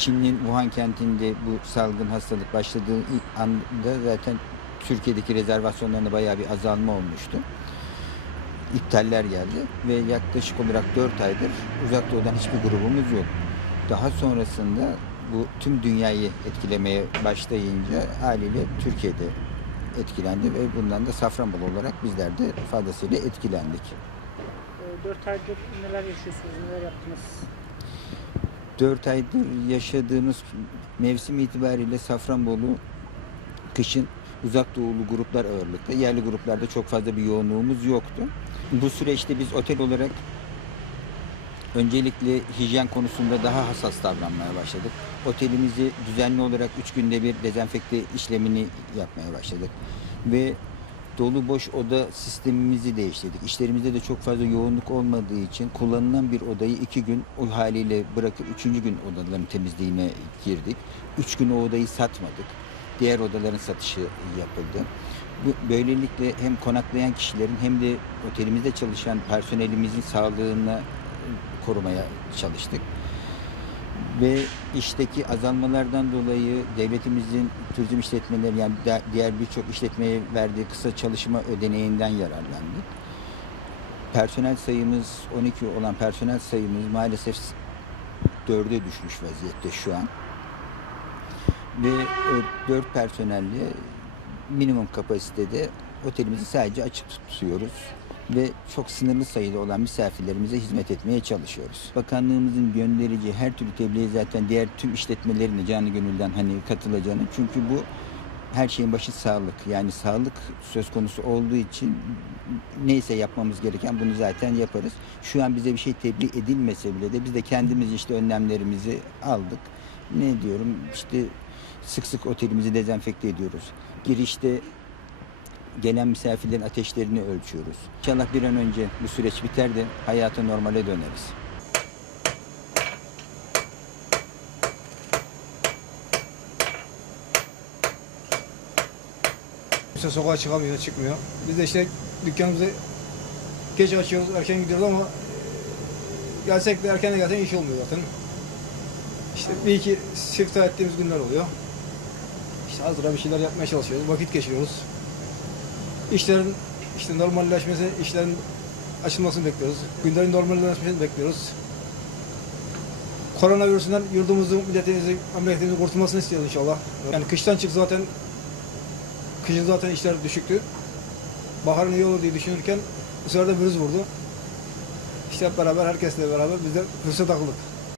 Çin'in Wuhan kentinde bu salgın hastalık başladığı anda zaten Türkiye'deki rezervasyonlarında bayağı bir azalma olmuştu. İptaller geldi ve yaklaşık olarak 4 aydır uzak doğudan hiçbir grubumuz yok. Daha sonrasında bu tüm dünyayı etkilemeye başlayınca haliyle Türkiye'de etkilendi ve bundan da Safranbolu olarak bizler de fazlasıyla etkilendik. 4 ee, aydır neler yaşıyorsunuz, neler yaptınız? 4 aydır yaşadığımız mevsim itibariyle Safranbolu kışın uzak doğulu gruplar ağırlıkta. Yerli gruplarda çok fazla bir yoğunluğumuz yoktu. Bu süreçte biz otel olarak öncelikle hijyen konusunda daha hassas davranmaya başladık. Otelimizi düzenli olarak 3 günde bir dezenfekte işlemini yapmaya başladık. Ve dolu boş oda sistemimizi değiştirdik. İşlerimizde de çok fazla yoğunluk olmadığı için kullanılan bir odayı iki gün o haliyle bırakıp üçüncü gün odaların temizliğine girdik. Üç gün o odayı satmadık. Diğer odaların satışı yapıldı. Bu, böylelikle hem konaklayan kişilerin hem de otelimizde çalışan personelimizin sağlığını korumaya çalıştık ve işteki azalmalardan dolayı devletimizin turizm işletmeleri yani diğer birçok işletmeye verdiği kısa çalışma ödeneğinden yararlandık. Personel sayımız 12 olan personel sayımız maalesef 4'e düşmüş vaziyette şu an. Ve 4 e, personelli minimum kapasitede otelimizi sadece açık tutuyoruz ve çok sınırlı sayıda olan misafirlerimize hizmet etmeye çalışıyoruz. Bakanlığımızın gönderici her türlü tebliğe zaten diğer tüm işletmelerin de canı gönülden hani katılacağını çünkü bu her şeyin başı sağlık. Yani sağlık söz konusu olduğu için neyse yapmamız gereken bunu zaten yaparız. Şu an bize bir şey tebliğ edilmese bile de biz de kendimiz işte önlemlerimizi aldık. Ne diyorum işte sık sık otelimizi dezenfekte ediyoruz. Girişte gelen misafirlerin ateşlerini ölçüyoruz. İnşallah bir an önce bu süreç biter de hayata normale döneriz. Kimse sokağa çıkamıyor, çıkmıyor. Biz de işte dükkanımızı geç açıyoruz, erken gidiyoruz ama gelsek de erken de gelsek iş olmuyor zaten. İşte bir iki sift ettiğimiz günler oluyor. İşte hazıra bir şeyler yapmaya çalışıyoruz, vakit geçiriyoruz. İşlerin işte normalleşmesi, işlerin açılmasını bekliyoruz. Günlerin normalleşmesini bekliyoruz. Koronavirüsünden yurdumuzu, milletimizi, memleketimizin kurtulmasını istiyoruz inşallah. Yani kıştan çık zaten, kışın zaten işler düşüktü. Baharın iyi olur diye düşünürken bu sefer de virüs vurdu. İşte hep beraber, herkesle beraber biz de virüse takıldık.